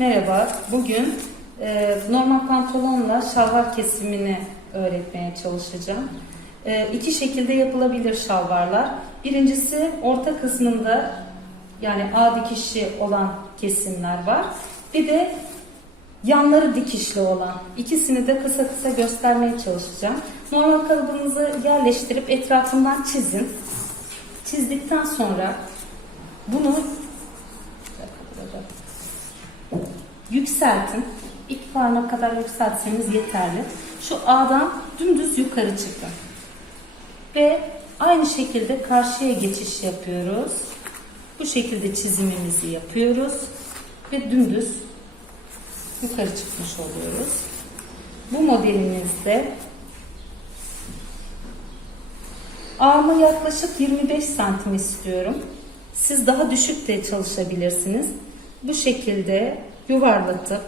Merhaba, bugün e, normal pantolonla şalvar kesimini öğretmeye çalışacağım. E, iki şekilde yapılabilir şalvarlar. Birincisi orta kısmında yani A dikişi olan kesimler var. Bir de yanları dikişli olan. İkisini de kısa kısa göstermeye çalışacağım. Normal kalıbınızı yerleştirip etrafından çizin. Çizdikten sonra bunu yükseltin. İki parmak kadar yükseltseniz yeterli. Şu A'dan dümdüz yukarı çıkın. Ve aynı şekilde karşıya geçiş yapıyoruz. Bu şekilde çizimimizi yapıyoruz. Ve dümdüz yukarı çıkmış oluyoruz. Bu modelimizde A'mı yaklaşık 25 santim istiyorum. Siz daha düşük de çalışabilirsiniz. Bu şekilde yuvarlatıp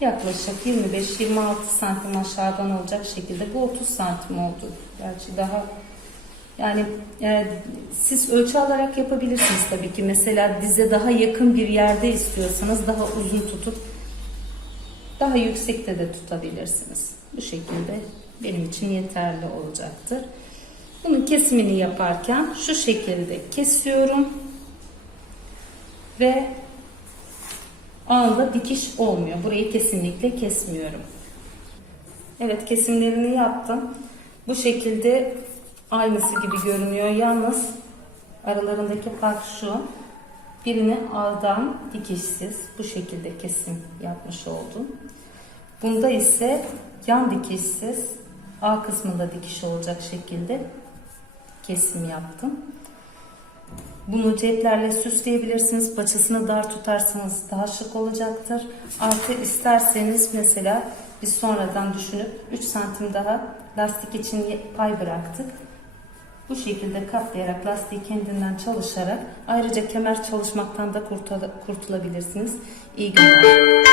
yaklaşık 25-26 santim aşağıdan olacak şekilde bu 30 santim oldu. Gerçi daha yani e, siz ölçü alarak yapabilirsiniz tabii ki. Mesela dize daha yakın bir yerde istiyorsanız daha uzun tutup daha yüksekte de tutabilirsiniz. Bu şekilde benim için yeterli olacaktır. Bunun kesimini yaparken şu şekilde kesiyorum ve ağında dikiş olmuyor. Burayı kesinlikle kesmiyorum. Evet kesimlerini yaptım. Bu şekilde aynısı gibi görünüyor. Yalnız aralarındaki fark şu. Birini ağdan dikişsiz bu şekilde kesim yapmış oldum. Bunda ise yan dikişsiz A kısmında dikiş olacak şekilde kesim yaptım. Bunu ceplerle süsleyebilirsiniz. Paçasını dar tutarsanız daha şık olacaktır. Artı isterseniz mesela biz sonradan düşünüp 3 santim daha lastik için pay bıraktık. Bu şekilde katlayarak lastiği kendinden çalışarak ayrıca kemer çalışmaktan da kurtul- kurtulabilirsiniz. İyi günler.